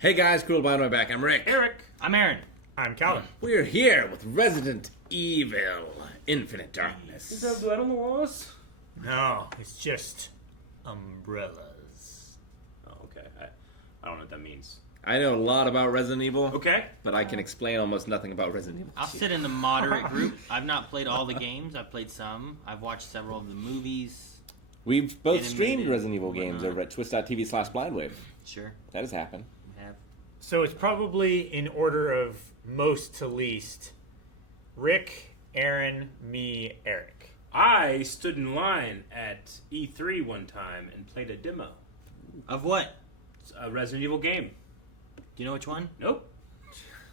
Hey guys, cool to be my back. I'm Rick. Eric. I'm Aaron. I'm Calvin. We're here with Resident Evil Infinite Darkness. Is that blood on the walls? No, it's just umbrellas. Oh, okay. I don't know what that means. I know a lot about Resident Evil. Okay. But I can explain almost nothing about Resident Evil. I'll sit in the moderate group. I've not played all the games. I've played some. I've watched several of the movies. We've both Animated, streamed Resident Evil games whatnot. over at twist.tv/blindwave. Sure. That has happened. We have. So it's probably in order of most to least. Rick, Aaron, me, Eric. I stood in line at E3 one time and played a demo. Of what? It's a Resident Evil game. Do you know which one? Nope.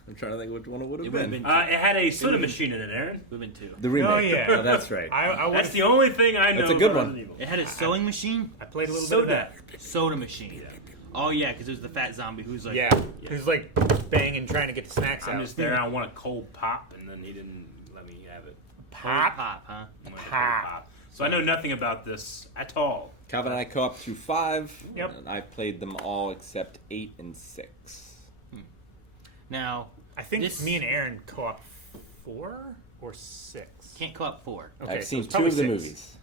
I'm trying to think which one it would have It would have been. been. It had a soda machine in it, Aaron. Would have been two. The remake. Oh, yeah. Oh, that's right. That's the only thing I know That's a good about one. Resident Evil. It had a sewing machine, I played a little Soda. bit of that. soda machine. Yeah. Oh yeah, because it was the fat zombie who's like, Yeah. Who's like banging, trying to get the snacks I'm out. just there and I want a cold pop, and then he didn't let me have it. Pop. pop, huh? I wanted a cold Pop. So I know nothing about this at all. Calvin and I co-op through 5. Yep. And I've played them all except 8 and 6. Now I think this me and Aaron co-op 4 or 6. can't co-op 4. Okay, I've so seen it's 2 probably of the 6. movies.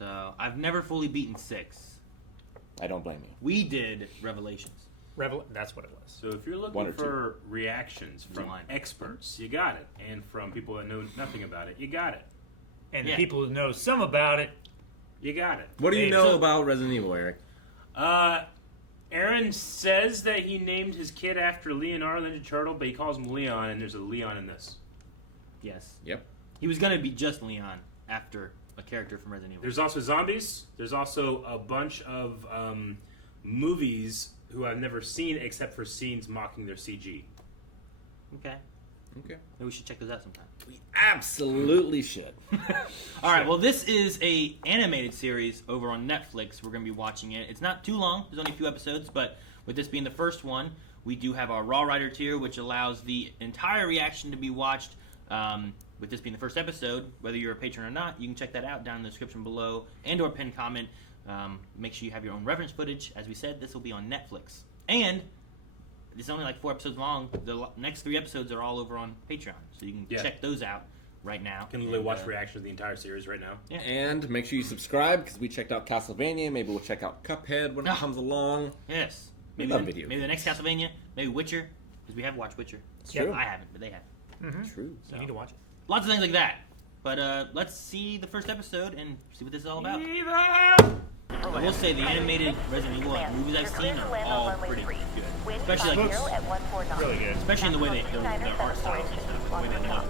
So I've never fully beaten 6. I don't blame you. We did Revelations. That's what it was. So if you're One looking or two. for reactions from One. experts, you got it. And from people that know nothing about it, you got it. And Yeah. the people who know some about it, You got it. What do you Hey, know so- about Resident Evil, Eric? Aaron says that he named his kid after Leonardo the Ninja Turtle, but he calls him Leon, and there's a Leon in this. Yes. Yep. He was gonna be just Leon after a character from Resident Evil. There's also zombies. There's also a bunch of movies who I've never seen except for scenes mocking their CG. Okay. Okay. Maybe we should check those out sometime. We absolutely should. All right. Well, this is a animated series over on Netflix. We're going to be watching it. It's not too long. There's only a few episodes, but with this being the first one, we do have our Raw Rider tier, which allows the entire reaction to be watched. With this being the first episode, whether you're a patron or not, you can check that out down in the description below and/or pinned comment. Make sure you have your own reference footage. As we said, this will be on Netflix, and it's only like 4 episodes long. The next 3 episodes are all over on Patreon, so you can check those out right now. You can literally And, watch reactions of the entire series right now. Yeah. And make sure you subscribe because we checked out Castlevania. Maybe we'll check out Cuphead when it comes along. Yes. We Maybe love the, video maybe the next Castlevania. Maybe Witcher, because we have watched Witcher. It's Yep. true. I haven't, but they have. True. you need to watch it. Lots of things like that. But let's see the first episode and see what this is all about. I will say the animated Resident Evil movies I've seen are all pretty good. Especially like Really good. especially in the way their art styles and stuff, the way they look.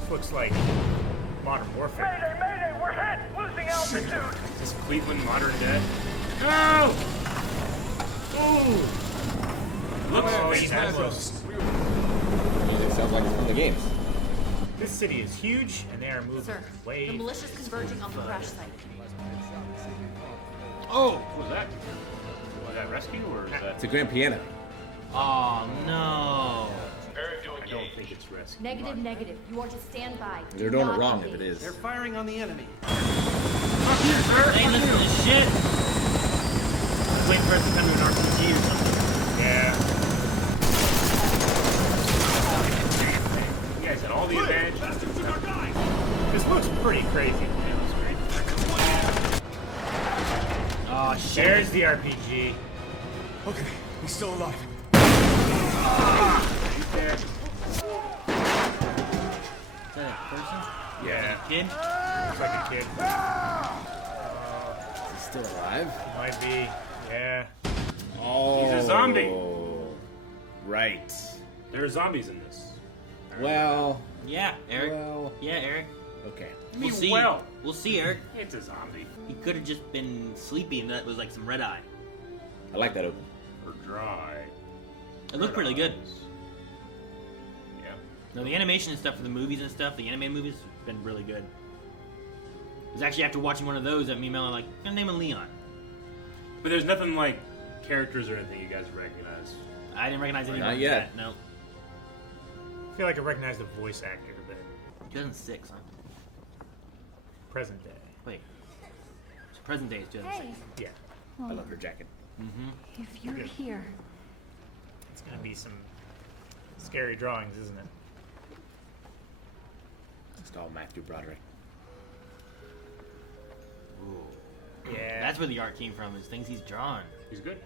This looks like Modern Warfare. Mayday, we're hit! Losing altitude! Is this Cleveland Modern Day? No! Looks Oh, fantastic. Music sounds like it's from the games. This city is huge, and they are moving Sir, way. the militia's converging on the crash site. Oh! What was that? Was that rescue or is that? It's a grand piano. Oh no! I don't think it's rescue. Negative. You are to stand by. They're Do doing it not wrong if engage. it is. They're firing on the enemy. They ain't listening to this shit! Wait for us to come to an RPG or something. Yeah. You guys had all the advantage. This looks pretty crazy. Oh shit. There's the RPG. Okay, he's still alive. There. Is that a person? Yeah. Kid? Looks like a kid. Is he still alive? Might be. Yeah. Oh. He's a zombie. Right. There are zombies in this. Well. Yeah, Eric. Well. Yeah, Eric. Okay. We'll see. Well. We'll see, Eric. It's a zombie. He could have just been sleepy and that was like some red eye. I like that open. Or dry. It looked pretty good. Yeah. No, the animation and stuff for the movies and stuff, the animated movies, have been really good. It was actually after watching one of those that me and Mel are like, I'm gonna name him Leon. But there's nothing like characters or anything you guys recognize. I didn't recognize anyone. Not from yet. that, No. I feel like I recognize the voice actor, but 2006, huh? present day. Wait. So present day is 2006. Hey, Yeah. I love her jacket. if you're here, be some scary drawings, isn't it? It's all Matthew Broderick. Yeah. That's where the art came from. Is things he's drawn. He's good.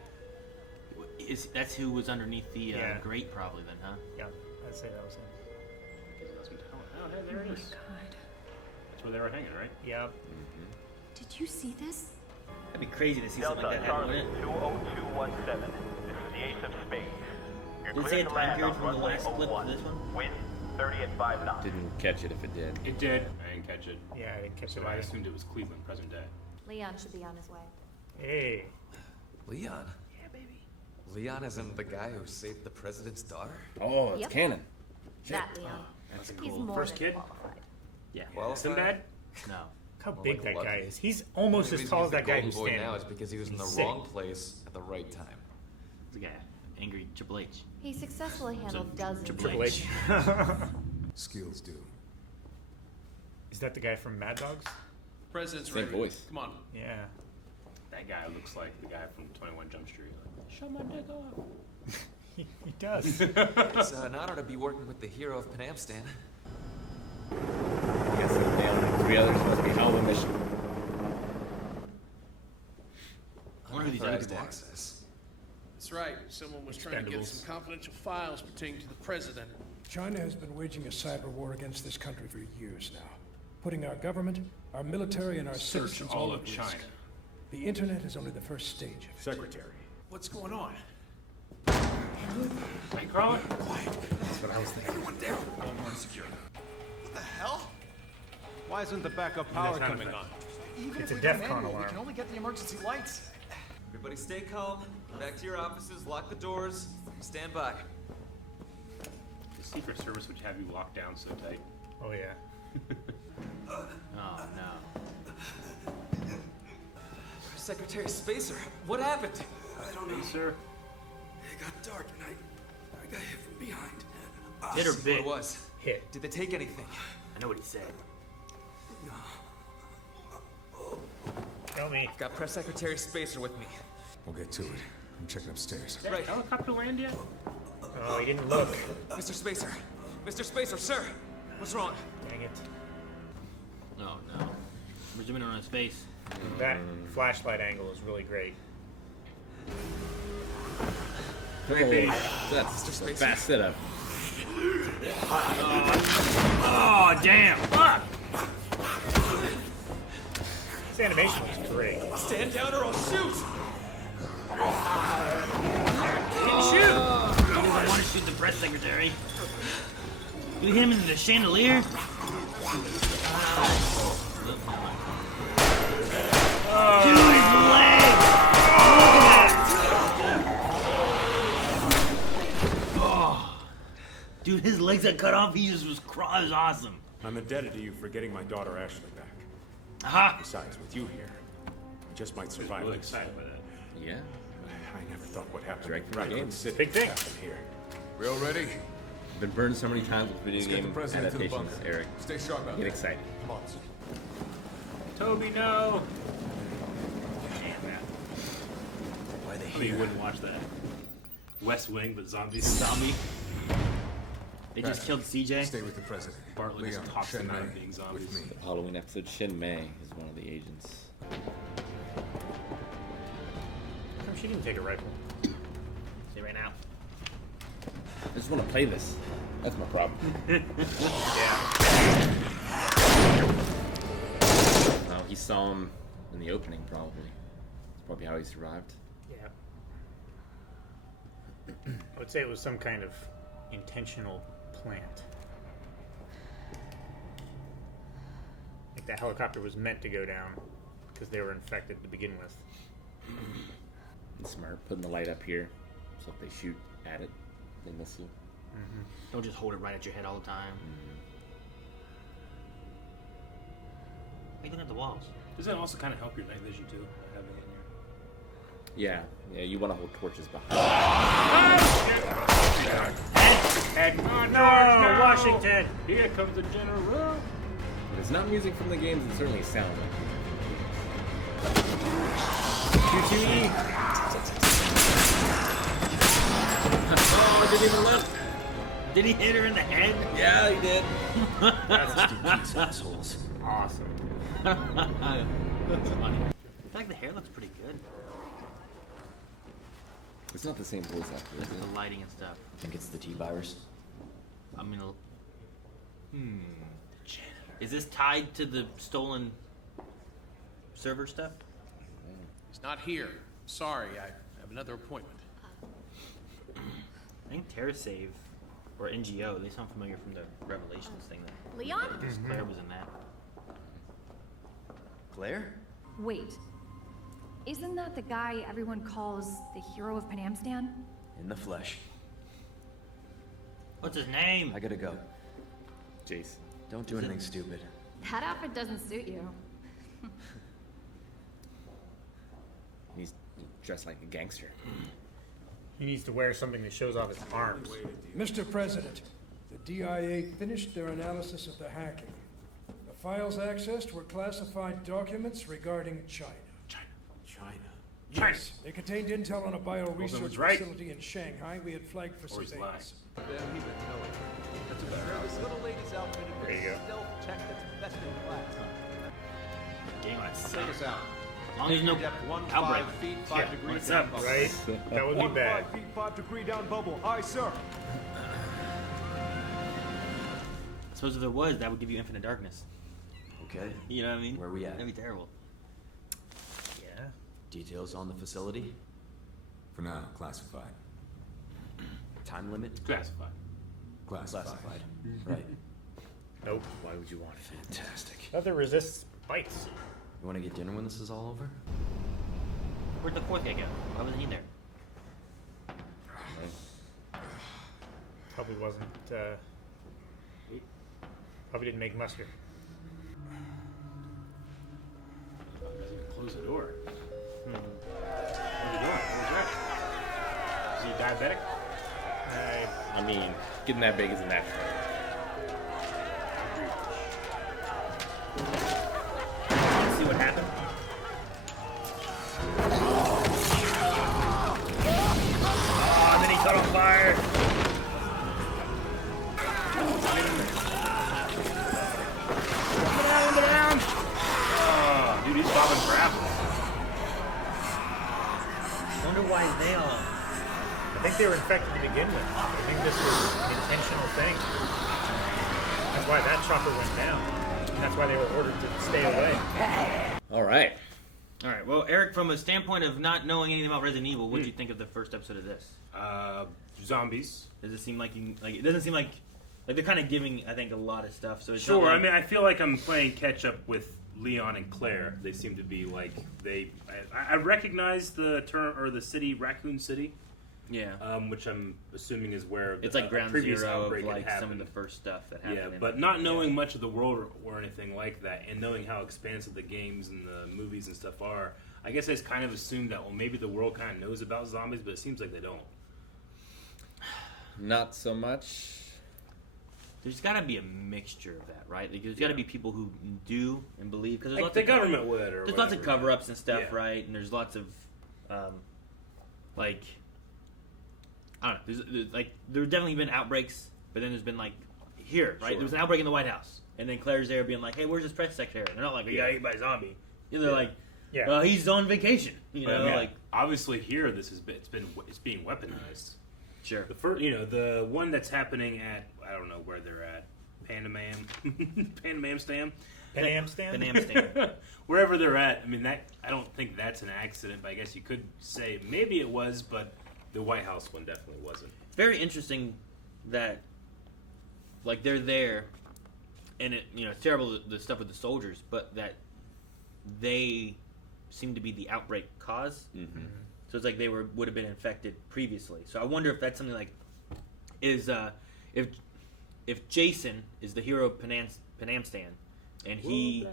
That's who was underneath the Yeah. grate, probably then, huh? Yeah, I'd say that was him. Gives us some talent. Oh, hey, there it is. That's where they were hanging, right? Yep. Did you see this? That'd be crazy to see something Delta, like that happen, Charlie, wouldn't it? 20217. This is the Ace of Spades. You're Did it clear say a to time land period on from the runway last clip to 01. this one? Wind 30 at 5 knots. Didn't catch it if it did. It did. I didn't catch it. Yeah, I didn't catch So it I either. assumed it was Cleveland, present day. Leon should be on his way. Hey. Leon? Yeah, baby. Leon isn't the guy who saved the president's daughter? Oh, it's Yep. canon. That Leon. That's He's cool. more First than kid? qualified. Yeah. Well, Sinbad? No. Look how Well, big like that guy lucky. is. He's almost as tall as that guy who's boy standing. now is because he was in the He's sick. wrong place at the right time. The guy, angry Triple H. He successfully handled So, dozens Triple of Triple H. Skills do. Is that the guy from Mad Dogs? President's Same voice. Come on. Yeah. That guy looks like the guy from 21 Jump Street. Like, show my dick off. He does. It's an honor to be working with the hero of Panamstan. I guess the only 3 others must be hell of a mission. I wonder who these other Unauthorized people are. access. That's right. Someone was trying to get Expendables. some confidential files pertaining to the president. China has been waging a cyber war against this country for years now, putting our government, our military, and our Search citizens all at of risk. China. The internet is only the first stage of it. Secretary. What's going on? Nightcrawler? That's what I was thinking. Everyone down. Homework secure. What the hell? Why isn't the backup power sound coming effect. on? Even It's if a we go DEFCON manual, alarm. we can only get the emergency lights. Everybody stay calm. Back to your offices, lock the doors, stand by. The Secret Service would have you locked down so tight. Oh, yeah. Oh, no. Secretary Spacer, what happened? I don't Hey, sir. It got dark and I got hit from behind. Hit or What bit? it was? Hit. Did they take anything? I know what he said. Tell me. Got Press Secretary Spacer with me. We'll get to it. I'm checking upstairs. Did that helicopter land yet? Oh, he didn't look. Mr. Spacer! Mr. Spacer, sir! What's wrong? Dang it. No, no. We're zooming in on his face. That flashlight angle is really great. Oh, that's just a fast setup. Oh, damn! Fuck! This animation is great. Stand down or I'll shoot! Shoot! He doesn't want to shoot the press secretary. You hit him into the chandelier? To his leg! Look at that! Oh. Dude, his legs got cut off. He just was awesome. I'm indebted to you for getting my daughter Ashley back. Aha! Besides, with you here, I just might survive Really this. excited by that. Yeah. I never thought what happened Direct from the in games. City Big thing. would happen here. We all ready? Been burned so many times with video Let's get the game president to the adaptations, bunker. Eric. Stay sharp out Get there. excited. Come on. Toby, no! Damn that. Why they you wouldn't watch that. West Wing, but zombies. Zombie. They just killed CJ. Stay with the president. Bartlett just Leon, talks them out of Shen being Mei, zombies. with me. The Halloween episode, Shin Mei is one of the agents. How come she didn't take a rifle? They ran out. I just want to play this. That's my problem. Yeah. Oh, he saw him in the opening, probably. That's probably how he survived. Yeah. I would say it was some kind of intentional plant. Like that helicopter was meant to go down because they were infected to begin with. It's smart, putting the light up here, so if they shoot at it, they miss you. Don't just hold it right at your head all the time. Why are you looking at the walls? Does that also kind of help your night vision too? Having it in your... Yeah, you want to hold torches behind. Head on no, Washington! Here comes the general. But it's not music from the games, it's certainly sound. QTE! Oh, didn't even look. Did he hit her in the head? Yeah, he did. These assholes. Awesome. That's funny. I feel like the hair looks pretty good. It's not the same voice actor. Look Is at it? the lighting and stuff. I think it's the T-virus. I mean, is this tied to the stolen server stuff? He's not here. Sorry, I have another appointment. I think TerraSave or NGO, they sound familiar from the Revelations thing. That Leon? Claire was in that. Claire? Wait. Isn't that the guy everyone calls the hero of Panamstan? In the flesh. What's his name? I gotta go. Jace. Don't do anything stupid. That outfit doesn't suit you. He's dressed like a gangster. He needs to wear something that shows off his arms. Mr. President, the DIA finished their analysis of the hacking. The files accessed were classified documents regarding China. China. Yes, they contained intel on a bioresearch was right. facility in Shanghai we had flagged for Or he's surveillance. This little lady's outfitted with There you go. stealth tech that's best in class. Game on Take us out. As long as no outbreak. feet, Yeah, what's up, right? That would be bad. 5 feet 5 degree down bubble. Aye, sir. I suppose if there was, that would give you infinite darkness. Okay. You know what I mean? Where we at? That'd be terrible. Yeah. Details on the facility? For now, classified. Time limit? Classified. Classified. Right. Nope. Why would you want it? Fantastic. Nothing resists bites. You wanna get dinner when this is all over? Where'd the fourth guy go? Why wasn't he there? Probably wasn't, probably didn't make muster. Close the door. Where's he going? Where's that? Is he diabetic? I mean, getting that big isn't natural. See what happened? Oh, and then he caught on fire. Oh, dude, he's bobbing for apples. Wonder why they all. I think they were infected to begin with. I think this was an intentional thing. That's why that chopper went down. And that's why they were ordered to stay away. All right. All right. Well, Eric, from a standpoint of not knowing anything about Resident Evil, what did you think of the first episode of this? Zombies. Does it seem like it doesn't seem like they're kind of giving, I think, a lot of stuff. So it's Sure. not like, I mean, I feel like I'm playing catch up with Leon and Claire. They seem to be like I recognize the term or the city, Raccoon City. yeah, Which I'm assuming is where it's like ground previous zero of outbreak had like some of happened. the first stuff that happened. Yeah, in but it. not knowing much of the world or anything like that, and knowing how expansive the games and the movies and stuff are, I guess I just kind of assumed that, well, maybe the world kind of knows about zombies, but it seems like they don't. Not so much. There's got to be a mixture of that, right? Like, there's got to be people who do and believe because there's Like lots the of government would, or there's lots of whatever. cover-ups and stuff, Yeah. right? And there's lots of like I don't know. There's like there's definitely been outbreaks, but then there's been like here, right? Sure. There was an outbreak in the White House, and then Claire's there being like, "Hey, where's this press secretary?" And they're not like, "He got eaten by a zombie." You know, they're like, Yeah. He's on vacation." You know, But, yeah, like obviously here it's being weaponized. sure. The first, the one that's happening at, I don't know where they're at, Panamam Stam. Panam stand? Panam stand. Wherever they're at, I mean, that I don't think that's an accident, but I guess you could say maybe it was, but the White House one definitely wasn't. It's very interesting that like they're there, and it's terrible the stuff with the soldiers, but that they seem to be the outbreak cause. Mm-hmm. So it's like they would have been infected previously. So I wonder if that's something like if Jason is the hero of Panamstan, and he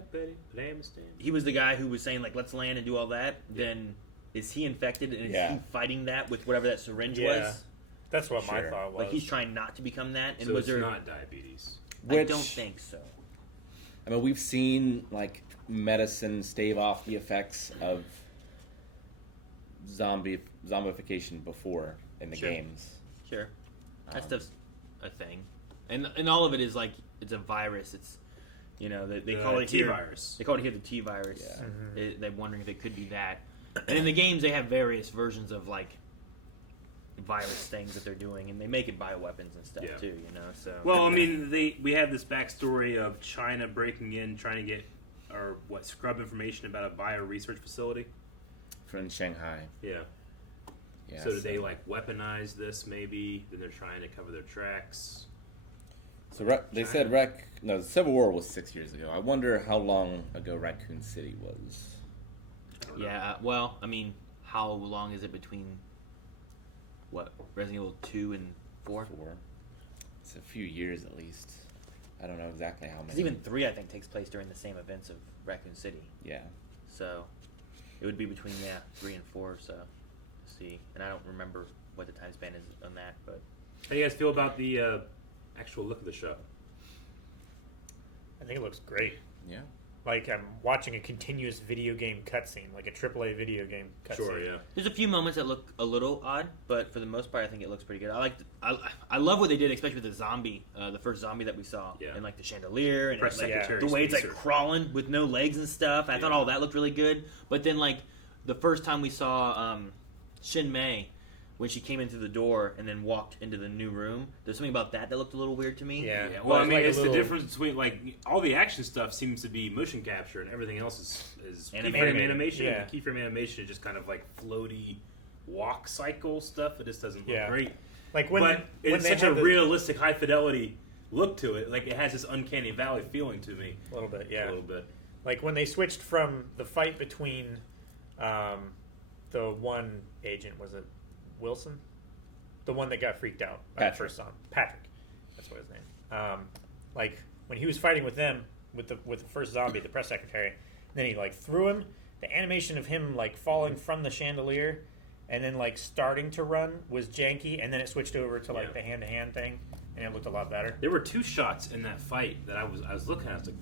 was the guy who was saying like let's land and do all that, then is he infected and is he fighting that with whatever that syringe was? That's what my thought was. Like he's trying not to become that, and So was it's there? not diabetes. I don't think so. I mean, we've seen like medicine stave off the effects of zombification before in the games. Sure. That stuff's a thing. And all of it is like, it's a virus. It's, you know, they call it here T-virus. They call it here the T-virus. Yeah. They're wondering if it could be that. And in the games, they have various versions of, like, virus things that they're doing, and they make it bioweapons and stuff, too, you know, so... Well, I mean, we have this backstory of China breaking in, trying to get, scrub information about a bio-research facility? From Shanghai. Yeah. So did they, like, weaponize this, maybe? Then they're trying to cover their tracks? So they said the Civil War was 6 years ago. I wonder how long ago Raccoon City was. Yeah, well, I mean, how long is it between, Resident Evil 2 and 4? 4. It's a few years at least. I don't know exactly how many. Because even 3, I think, takes place during the same events of Raccoon City. Yeah. So, it would be between, 3 and 4, so, see. And I don't remember what the time span is on that, but... How do you guys feel about the actual look of the show? I think it looks great. Yeah. Like I'm watching a continuous video game cutscene, like a AAA video game cutscene. Sure, yeah. There's a few moments that look a little odd, but for the most part, I think it looks pretty good. I love what they did, especially with the zombie, the first zombie that we saw, and like the chandelier and the way it's like crawling with no legs and stuff. I thought all that looked really good. But then like the first time we saw Shin Mei, when she came in through the door and then walked into the new room, there's something about that looked a little weird to me. Yeah. Well, I mean, it's the difference between, like, all the action stuff seems to be motion capture and everything else is keyframe animation. Yeah. The keyframe animation is just kind of like floaty walk cycle stuff. It just doesn't look great. Like it's such a realistic, high fidelity look to it. Like, it has this uncanny valley feeling to me. A little bit, yeah. A little bit. Like when they switched from the fight between the one agent, was it Wilson? The one that got freaked out by the first song. Patrick. That's what his name. Like when he was fighting with them, with the first zombie, the press secretary, and then he like threw him. The animation of him like falling from the chandelier and then like starting to run was janky, and then it switched over to like the hand-to-hand thing, and it looked a lot better. There were 2 shots in that fight that I was looking at. I was like,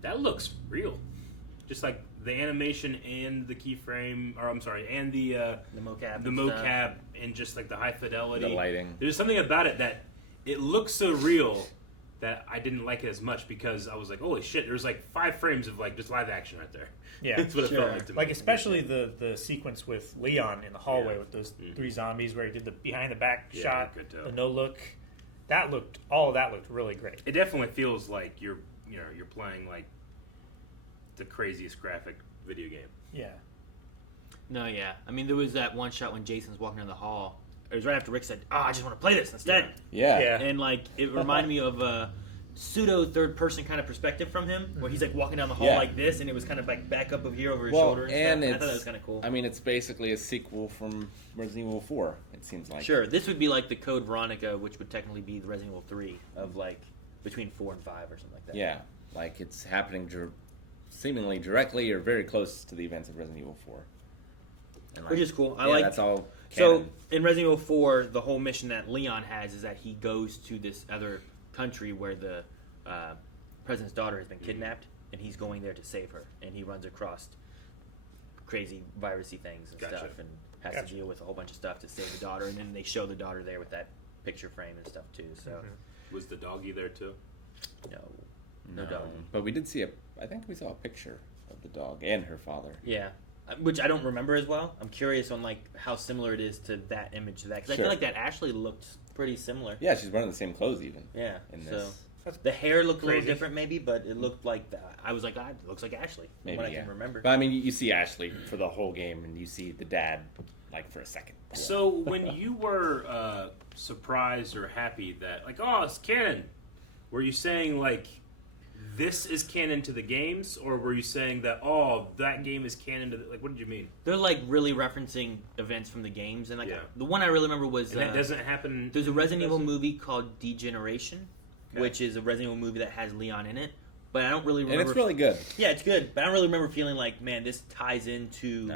that looks real. Just like the animation and the keyframe, or I'm sorry, and the mocap, and just like the high fidelity, the lighting. There's something about it that it looks so real that I didn't like it as much, because I was like, holy shit, there's like 5 frames of like just live action right there. Yeah, that's what it felt like to me. Like especially the sequence with Leon in the hallway with those 3 zombies, where he did the behind the back shot, the no look. All of that looked really great. It definitely feels like you're playing like the craziest graphic video game. Yeah. No, yeah. I mean, there was that one shot when Jason's walking down the hall. It was right after Rick said, I just want to play this instead. Yeah. And, like, it reminded me of a pseudo third-person kind of perspective from him, where he's, like, walking down the hall like this, and it was kind of, like, back up over here over his shoulder and stuff. I thought that was kind of cool. I mean, it's basically a sequel from Resident Evil 4, it seems like. Sure. This would be, like, the Code Veronica, which would technically be the Resident Evil 3 of, like, between 4 and 5 or something like that. Yeah. Like, it's happening seemingly directly or very close to the events of Resident Evil 4. And which is cool. That's all canon. So, in Resident Evil 4, the whole mission that Leon has is that he goes to this other country where the president's daughter has been kidnapped, and he's going there to save her. And he runs across crazy virusy things and stuff, and has to deal with a whole bunch of stuff to save the daughter. And then they show the daughter there with that picture frame and stuff, too. So, Was the doggy there, too? No dog. But we did see I think we saw a picture of the dog and her father. Yeah. Which I don't remember as well. I'm curious on like how similar it is to that image to that, because I feel like that actually looked pretty similar. Yeah, she's wearing the same clothes even. Yeah. In this. The hair looked a little different maybe, but it looked like that. I was like, it looks like Ashley. Maybe, what I can remember. But I mean, you see Ashley for the whole game, and you see the dad like for a second. So when you were surprised or happy that like, oh, it's canon, were you saying like, this is canon to the games, or were you saying that that game is canon to like, what did you mean? They're like really referencing events from the games, and like the one I really remember was and that doesn't happen. There's a Resident Evil movie called Degeneration, which is a Resident Evil movie that has Leon in it, but I don't really remember. And it's really good. Yeah, it's good, but I don't really remember feeling like, man, this ties into.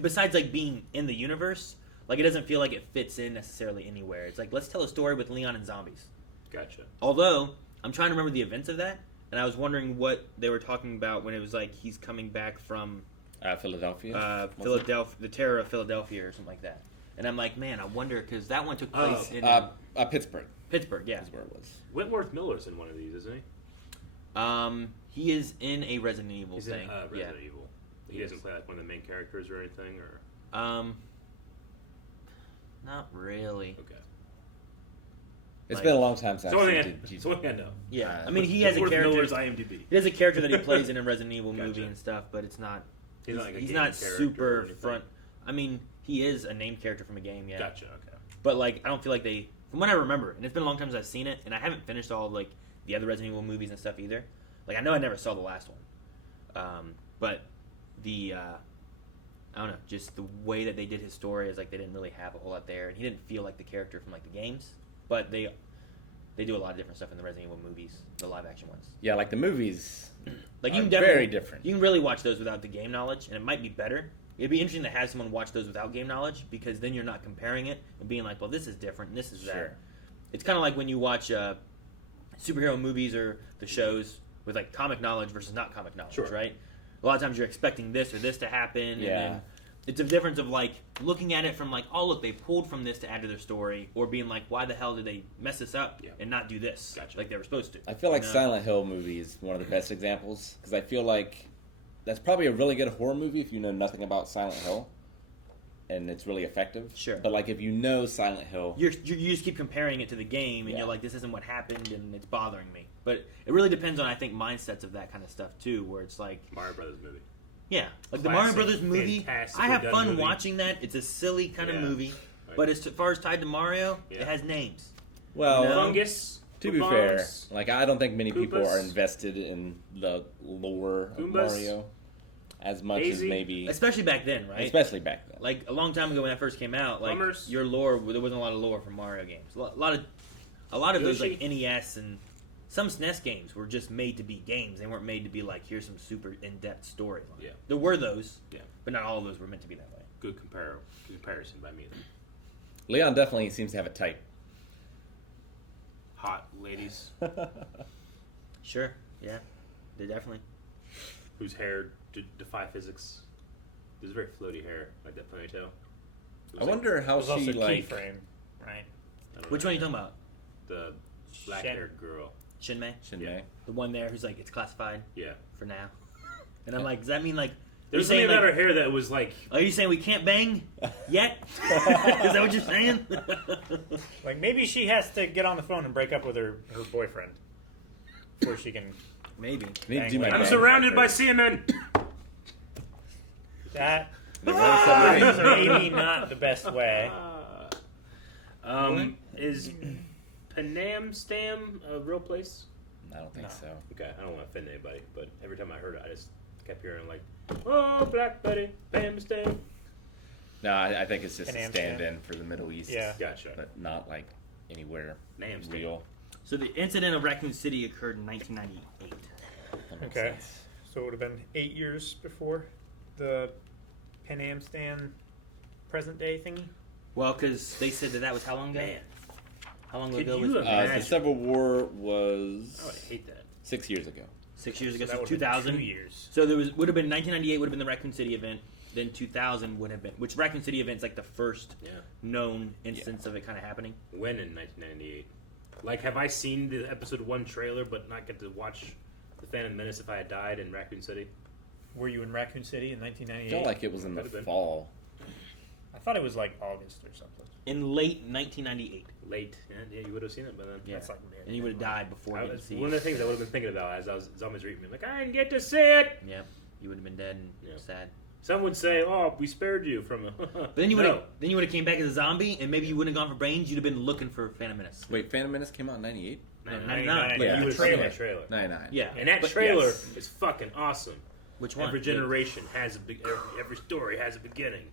Besides like being in the universe, like it doesn't feel like it fits in necessarily anywhere. It's like, let's tell a story with Leon and zombies. Gotcha. Although I'm trying to remember the events of that. And I was wondering what they were talking about when it was like he's coming back from Philadelphia, the terror of Philadelphia or something like that. And I'm like, man, I wonder, because that one took place in Pittsburgh. Pittsburgh, yeah. Is where it was. Whitworth Miller's in one of these, isn't he? He is in a Resident Evil He's thing. in Resident Evil. He doesn't play like one of the main characters or anything, or not really. okay. It's been a long time since It's I've only seen it's only I know. Yeah, I mean, he has a Whitworth character. Miller's IMDb. He has a character that he plays in a Resident Evil movie Gotcha. and stuff, but it's not. He's not like a he's game not character or super anything. front. I mean, he is a named character from a game, yeah. Gotcha. Okay. But like, I don't feel like they. From what I remember, and it's been a long time since I've seen it, and I haven't finished all like the other Resident Evil movies and stuff either. Like, I know I never saw the last one, but the I don't know, just the way that they did his story is like they didn't really have a whole lot there, and he didn't feel like the character from like the games. But they do a lot of different stuff in the Resident Evil movies, the live action ones. Yeah, like the movies. Like you are can definitely, very different. You can really watch those without the game knowledge, and it might be better. It'd be interesting to have someone watch those without game knowledge, because then you're not comparing it and being like, well, this is different and this is Sure. that. It's kind of like when you watch superhero movies or the shows with like comic knowledge versus not comic knowledge, Sure. right? A lot of times you're expecting this or this to happen, Yeah. and then it's a difference of like looking at it from like, oh look, they pulled from this to add to their story, or being like, why the hell did they mess this up and not do this like they were supposed to? I feel like You know? Silent Hill movie is one of the best examples, because I feel like that's probably a really good horror movie if you know nothing about Silent Hill, and it's really effective. Sure. But like if you know Silent Hill, You just keep comparing it to the game, and Yeah. you're like, this isn't what happened, and it's bothering me. But it really depends on, I think, mindsets of that kind of stuff too, where it's like Mario Brothers movie. yeah, like the Mario Classic, Brothers movie. fantastically I have done fun movie. watching that. It's a silly kind Yeah. of movie, Right. but as far as tied to Mario, Yeah. it has names. well, You know? Fungus. to be Koopas, fair, like I don't think many people Koopas. are invested in the lore of Goombas. Mario as much as Daisy. maybe, Especially back then, right? especially back then. Like a long time ago when that first came out, like Plumbers. your lore, there wasn't a lot of lore from Mario games. A lot of those Yoshi. like NES and some SNES games were just made to be games. They weren't made to be like, here's some super in-depth story. Yeah. There were those, Yeah. but not all of those were meant to be that way. Good comparison by me. Then. Leon definitely seems to have a type. Hot ladies Sure, yeah, they definitely. whose hair defy physics. There's very floaty hair, like that ponytail. It was I wonder how There's also she like. Keyframe, right? I don't Which know. one are you talking about? The black-haired girl. Shinmei? Shinmei. Yeah. The one there who's like, it's classified Yeah. for now. And I'm like, does that mean like... There's are you something saying, about like, her hair that was like. are you saying we can't bang yet? Is that what you're saying? Like maybe she has to get on the phone and break up with her boyfriend before she can. Maybe. Need to do my I'm I'm best. surrounded by seamen. That submarine. is maybe not the best way. Is Panam Stam a real place? I don't think No. so. Okay, I don't want to offend anybody, but every time I heard it, I just kept hearing like, "Oh, Black Betty, Pam Stam." No, I think it's just a Panam stand-in for the Middle East. Yeah. Gotcha. But not like anywhere Nam Stam. real. So the incident of Raccoon City occurred in 1998. That makes Okay. sense. So it would have been 8 years before the Pan Am Stan present day thingy. Well, because they said that was how long ago? Man, How long Could ago you was it? imagine? The Civil War I was would hate that. 6 years ago. 6 years ago, that so would have been 2000. 2 years. So there would have been 1998 would have been the Raccoon City event. Then 2000 would have been, which Raccoon City event's like the first Yeah. known instance of it kind of happening. When in 1998? Like, have I seen the episode 1 trailer but not get to watch The Phantom Menace if I had died in Raccoon City? Were you in Raccoon City in I 1998? felt like it was in the Could've been. fall. I thought it was like August or something. In late 1998. Late. Yeah, you would have seen it by then. Yeah. That's like mid. And you would have died before you could see One of it. the things I would have been thinking about as I was zombies were eating me. Like, I didn't get to see it! Yeah. You would have been dead and Yeah. sad. Some would say, oh, we spared you from a... But then you would have came back as a zombie, and maybe you wouldn't have gone for brains. You'd have been looking for Phantom Menace. Wait, Phantom Menace came out in 98? 99. But Yeah. you would have seen that trailer. 99. Yeah. And that But- trailer yes. is fucking awesome. Which one? Every generation has a every story has a beginning.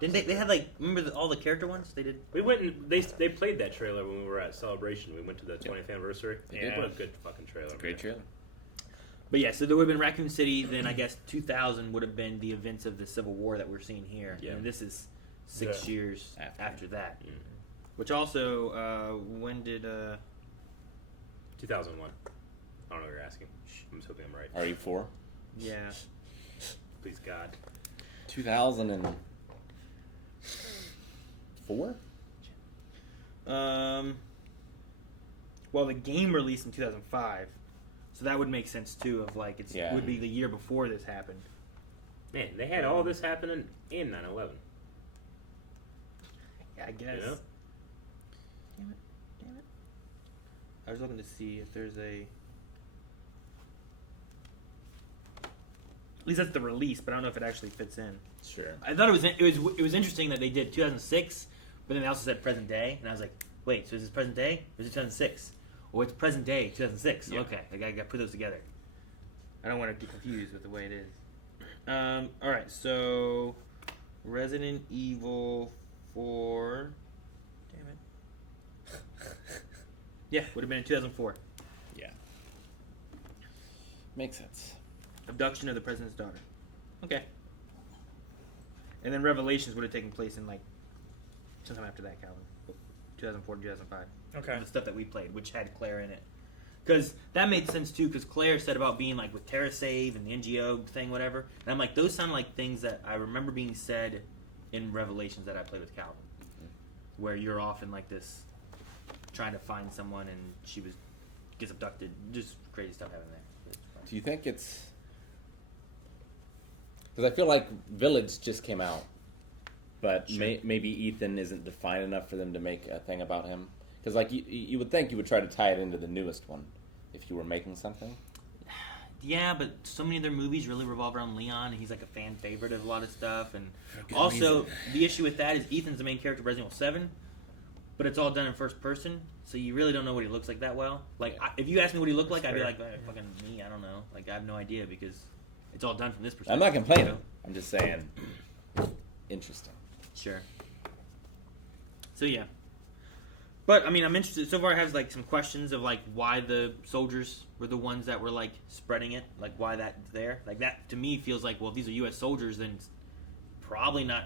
Didn't they had like remember all the character ones they did? We went and they played that trailer when we were at Celebration. We went to the 20th anniversary. They did. What a good fucking trailer. Great trailer. But yeah, so there would have been Raccoon City. Then I guess 2000 would have been the events of the Civil War that we're seeing here. Yeah. And this is 6 Yeah. years after that. Mhm. Which also, when did 2001. I don't know what you're asking. I'm just hoping I'm right. RE4. yeah. Please God. 2004. 2004? Well, the game released in 2005, so that would make sense too. Of like it would be the year before this happened. Man, they had all this happening in 9/11. Yeah, I guess. You know? Damn it! I was looking to see if there's a. At least that's the release, but I don't know if it actually fits in. Sure. I thought it was interesting that they did 2006, but then they also said present day, and I was like, wait, so is this present day or is it 2006? Well, it's present day 2006. Yeah. Okay, I got to put those together. I don't want to get confused with the way it is. All right, so Resident Evil 4. Damn it. Yeah, would have been in 2004. Yeah. Makes sense. Abduction of the president's daughter. Okay. And then Revelations would have taken place in like sometime after that, Calvin. 2004 to 2005. Okay. The stuff that we played, which had Claire in it. Because that made sense too, because Claire said about being like with TerraSave and the NGO thing, whatever. And I'm like, those sound like things that I remember being said in Revelations that I played with Calvin. Mm-hmm. Where you're off in like this, trying to find someone and she gets abducted. Just crazy stuff happening there. Do you think it's... Because I feel like Village just came out, but sure. Maybe Ethan isn't defined enough for them to make a thing about him. Because like you would think you would try to tie it into the newest one if you were making something. Yeah, but so many of their movies really revolve around Leon, and he's like a fan favorite of a lot of stuff. And also, the issue with that is Ethan's the main character of Resident Evil 7, but it's all done in first person, so you really don't know what he looks like that well. Like, if you asked me what he looked like, I'd be like, fucking me, I don't know. Like, I have no idea because it's all done from this perspective. I'm not complaining. You know? I'm just saying, interesting. Sure. So, yeah. But, I mean, I'm interested. So far, I have, like, some questions of, like, why the soldiers were the ones that were, like, spreading it. Like, why that's there. Like, that, to me, feels like, well, if these are U.S. soldiers, then it's probably not...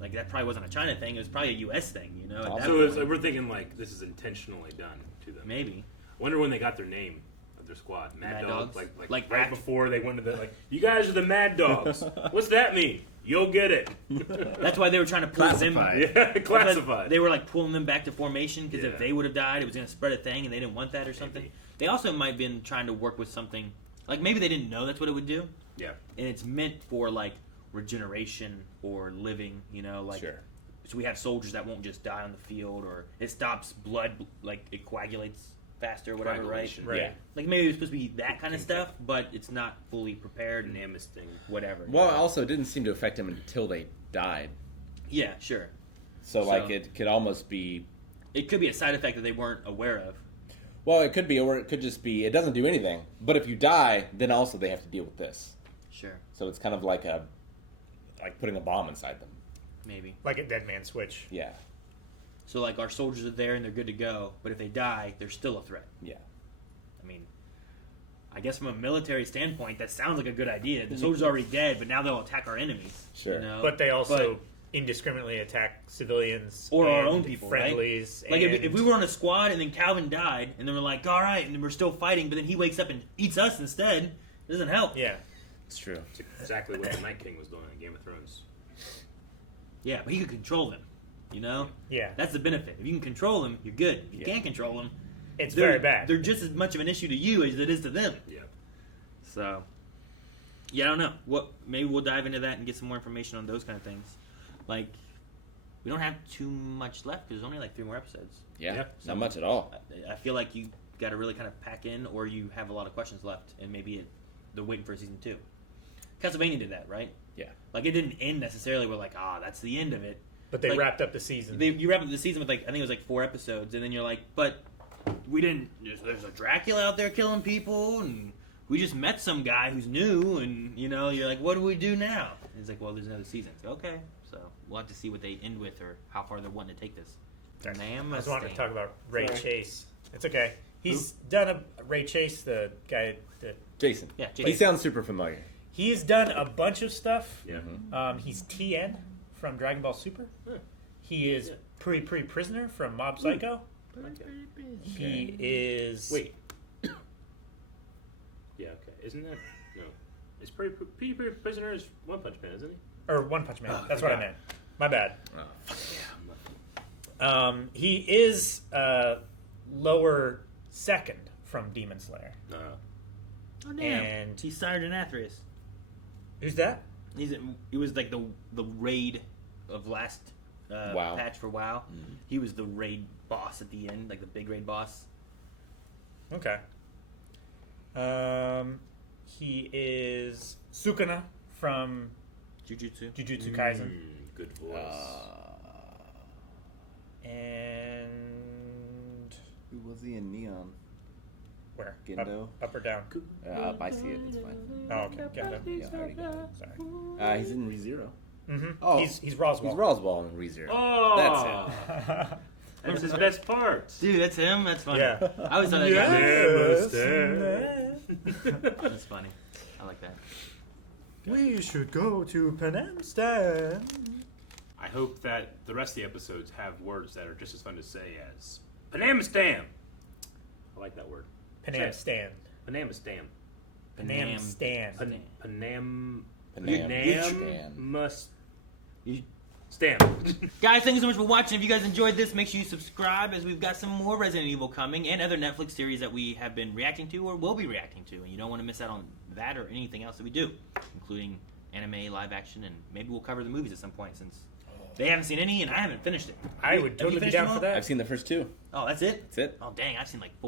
Like, that probably wasn't a China thing. It was probably a U.S. thing, you know? So we're thinking, like, this is intentionally done to them. Maybe. I wonder when they got their name of their squad. Mad Dogs? Like right before they went to the... Like, you guys are the Mad Dogs. What's that mean? You'll get it. That's why they were trying to pull them. Yeah, classified. They were like pulling them back to formation because if they would have died, it was going to spread a thing, and they didn't want that or something. Maybe. They also might have been trying to work with something like maybe they didn't know that's what it would do. Yeah, and it's meant for like regeneration or living. You know, like sure. So we have soldiers that won't just die on the field, or it stops blood, like it coagulates faster or whatever, right? Yeah. Like maybe it was supposed to be that kind of stuff, but it's not fully prepared and Amnesting, whatever. Well, also it didn't seem to affect them until they died. Yeah, sure. So like it could almost be... It could be a side effect that they weren't aware of. Well, it could be, or it could just be, it doesn't do anything. But if you die, then also they have to deal with this. Sure. So it's kind of like putting a bomb inside them. Maybe. Like a dead man switch. Yeah. So, like, our soldiers are there and they're good to go, but if they die, they're still a threat. Yeah. I mean, I guess from a military standpoint, that sounds like a good idea. The soldiers are already dead, but now they'll attack our enemies. Sure. You know? But they also indiscriminately attack civilians. Or our own people, friendlies. Right? Like, if we were on a squad and then Calvin died, and then we're like, all right, and then we're still fighting, but then he wakes up and eats us instead, it doesn't help. Yeah. It's true. It's exactly what the Night King was doing in Game of Thrones. Yeah, but he could control them. You know? Yeah. That's the benefit. If you can control them, you're good. If you can't control them, it's very bad. They're just as much of an issue to you as it is to them. Yeah. So, yeah, I don't know. Maybe we'll dive into that and get some more information on those kind of things. Like, we don't have too much left because there's only like 3 more episodes. Yeah, not much at all. I feel like you got to really kind of pack in, or you have a lot of questions left, and maybe they're waiting for season 2. Castlevania did that, right? Yeah. Like, it didn't end necessarily with like, that's the end of it. But they wrapped up the season. You wrapped up the season with, like, I think it was like 4 episodes, and then you're like, but we didn't... There's a Dracula out there killing people, and we just met some guy who's new, and, you know, you're like, what do we do now? And it's like, well, there's another season. So, okay. So we'll have to see what they end with or how far they're wanting to take this. I just wanted to talk about Ray Chase. It's okay. He's done Ray Chase, the guy that... Jason. Yeah, Jason. He sounds super familiar. He's done a bunch of stuff. Yeah. He's TN from Dragon Ball Super. He is Prisoner from Mob Psycho. He is... Wait. Yeah, okay. Isn't that... No. Is Prisoner is One Punch Man, isn't he? Or One Punch Man. That's what I meant. My bad. Oh, yeah. He is lower second from Demon Slayer. Oh damn! And he's Sergeant Athreus. Who's that? He was like the raid of last WoW. patch for WoW. Mm-hmm. He was the raid boss at the end, like the big raid boss. Okay. He is Sukuna from Jujutsu Kaisen. Good voice. And who was he in Neon? Where? Gendo? Up or down? Up. I see it. It's fine. Oh, okay. Gendo. Yeah, I already got it. Sorry. He's in ReZero. Mm-hmm. Oh, he's Roswell. He's Roswell in ReZero. Oh, that's him. That's his best part. Dude, that's him. That's funny. Yeah. I always thought that guy. That's funny. I like that. We should go to Panamstan. I hope that the rest of the episodes have words that are just as fun to say as Panamstan. I like that word. Panamstan. Panamstan. Panamstan. Panam must stand. Guys, thank you so much for watching. If you guys enjoyed this, make sure you subscribe, as we've got some more Resident Evil coming and other Netflix series that we have been reacting to or will be reacting to, and you don't want to miss out on that or anything else that we do, including anime, live action, and maybe we'll cover the movies at some point, since they haven't seen any and I haven't finished it. I would totally be down for that. I've seen the first two. Oh, that's it? That's it. Oh, dang, I've seen like 4.